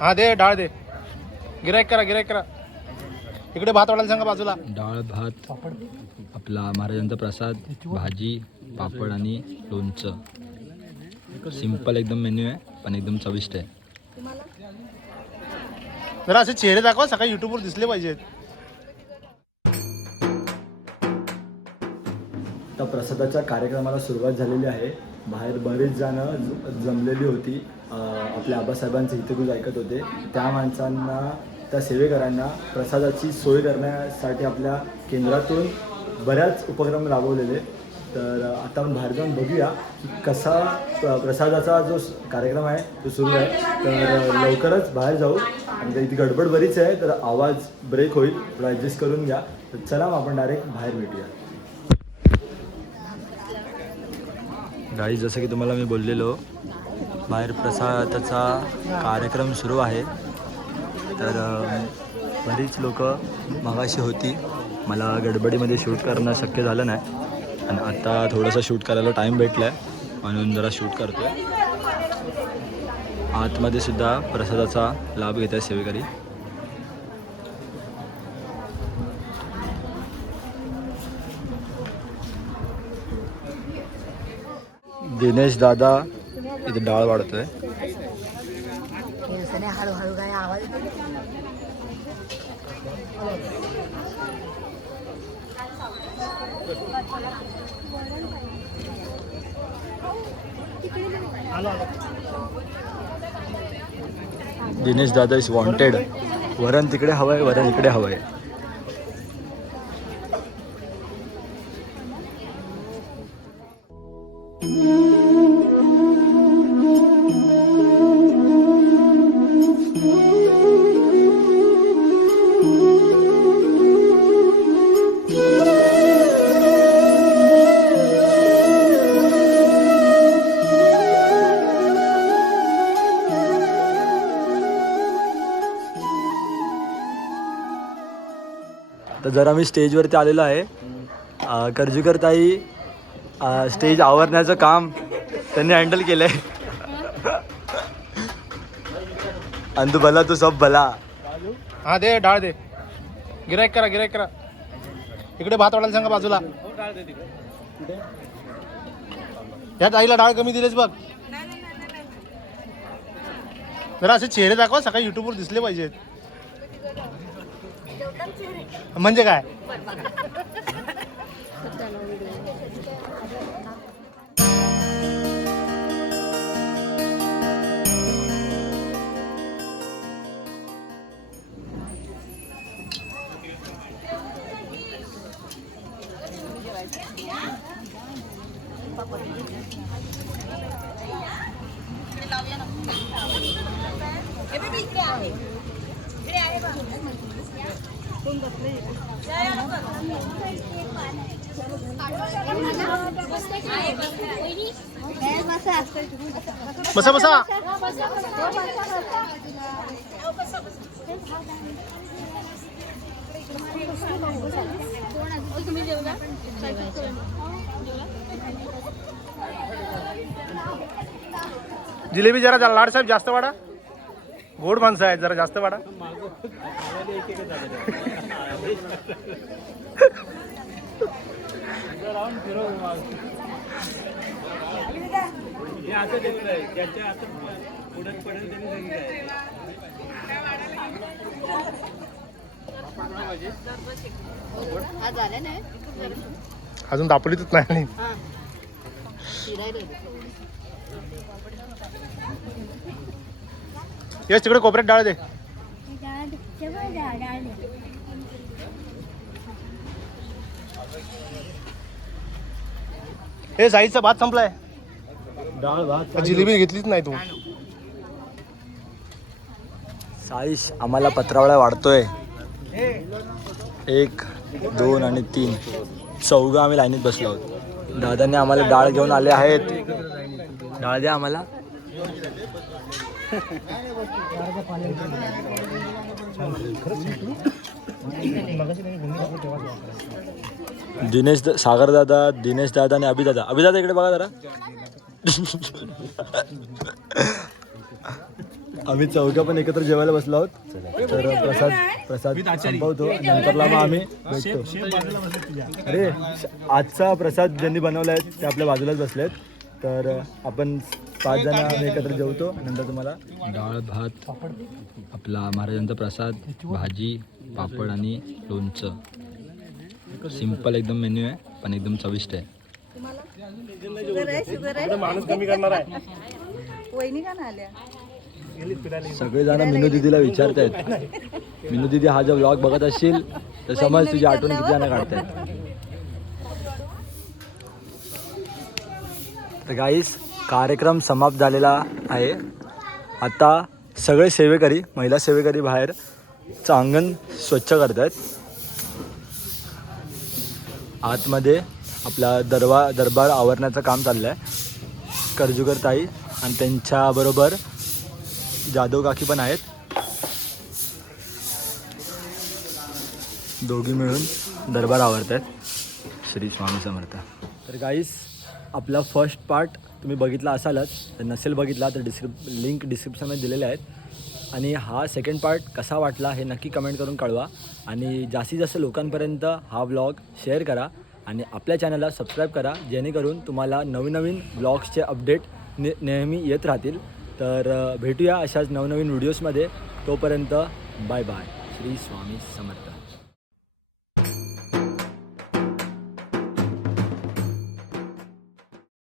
हा दे डाळ दे. गिरायक करा. इकडे भात वाढायला सांगा बाजूला. डाळ भात आपला महाराजांचा प्रसाद, भाजी, पापड आणि लोणचं. सिंपल एकदम मेन्यू आहे पण एकदम चविष्ट आहे. जरा असे चेहरे दाखवा, सकाळी युट्यूबवर दिसले पाहिजेत. आता प्रसादाच्या कार्यक्रमाला सुरुवात झालेली आहे. बाहेर बरेच जणं जमलेली होती. आपल्या आबासाहेबांचे हितगुज ऐकत होते. त्या माणसांना, त्या सेवेकरांना प्रसादाची सोय करण्यासाठी आपल्या केंद्रातून बऱ्याच उपक्रम राबवलेले. तर आता आपण बाहेर जाऊन बघूया की कसा प्रसादाचा जो कार्यक्रम आहे तो सुरू आहे. तर लवकरच बाहेर जाऊ आणि इथे गडबड बरीच आहे, तर आवाज ब्रेक होईल, थोडा ॲडजस्ट करून घ्या. तर चला मग आपण डायरेक्ट बाहेर भेटूया. गाईज, जसं की तुम्हाला मी बोललेलो, बाहेर प्रसादाचा कार्यक्रम सुरू आहे. तर बरीच लोक मगाशी होती. मला गडबडीमध्ये शूट करणं शक्य झालं नाही आणि आता थोडंसं शूट करायला टाईम भेटला आहे म्हणून जरा शूट करतो आहे. आतमध्ये सुद्धा प्रसादाचा लाभ घेत आहे सेवेकरी. दिनेश दादा इथे डाळ वाढतोय. हळूहळू काय आवाज दिनेश दादा इज वॉन्टेड. वरण तिकडे हवं आहे, वरण इकडे हवं आहे. तर जरा मी स्टेजवरती आलेलो आहे. कर्जूकर ताई स्टेज आवरण्याचं काम त्यांनी हँडल केलं आहे. आणि तू भला, तू सब भला. हा दे डाळ दे. गिरायक करा. इकडे भात वाढायला सांगा बाजूला. या ताईला डाळ कमी दिलीस बघ. जरा असे चेहरे दाखवा, सकाळी युट्यूबवर दिसले पाहिजेत. म्हणजे काय? बसा जिलेबी जरा लाड साहेब जास्त वाढा. गोड माणसं आहेत, जरा जास्त वाढा. अजून दापोलीतच नाही. यश तिकडे कोपऱ्यात डाळ दे. हे साईजचा भात संपलाय. डाळ भात जिलेबी घेतलीच नाही तू. साईश आम्हाला पत्रावळ्या वाढतोय. 1, 2 आणि 3 चौघं आम्ही लाईनीत बसलो आहोत. दादांनी आम्हाला डाळ घेऊन आले आहेत. डाळ द्या आम्हाला. सागर दादा, दिनेश दादा आणि अभिदादा इकडे बघा जरा. आम्ही चौघं पण एकत्र जेवायला बसलो आहोत. तर प्रसाद संपवतो नंतरला मग आम्ही भेटतो. अरे आजचा प्रसाद ज्यांनी बनवला आहे ते आपल्या बाजूलाच बसलेत. तर आपण 5 जण आम्ही एकत्र जेवतो. नंतर तुम्हाला डाळ भात, आपला महाराजांचा प्रसाद, भाजी, पापड आणि लोणचं. सिंपल एकदम मेन्यू आहे पण एकदम चविष्ट आहे. माणूस कमी करणार आहे. वहिनी का ना आल्या? सगळेजण मिनू दीदीला विचारतायत. मिनू दीदी हा जो व्लॉग बघत असशील तर समज तुझी आठवण किती जण काढतायत. तर गाईस कार्यक्रम समाप्त झालेला आहे. आता सगळे सेवेकरी, महिला सेवेकरी बाहेरचं अंगण स्वच्छ करत आहेत. आतमध्ये आपला दरबार आवरण्याचं काम चाललं आहे. करजुगर ताई आणि त्यांच्याबरोबर जाधव काकी पण आहेत. दोघी मिळून दरबार आवरत आहेत. श्री स्वामी समर्थ. तर गाईस आपला फर्स्ट पार्ट तुम्ही बघितला असालच. तर नसेल बघितला तर लिंक डिस्क्रिप्शनमध्ये दिलेले आहेत. आणि हा सेकंड पार्ट कसा वाटला हे नक्की कमेंट करून कळवा. आणि जास्तीत जास्त लोकांपर्यंत हा व्लॉग शेअर करा आणि आपल्या चॅनलला सबस्क्राईब करा, जेणेकरून तुम्हाला नवीन व्लॉग्सचे अपडेट नेहमी येत राहतील. तर भेटूया अशाच नवनवीन व्हिडिओजमध्ये. तोपर्यंत बाय बाय. श्री स्वामी समर्थ.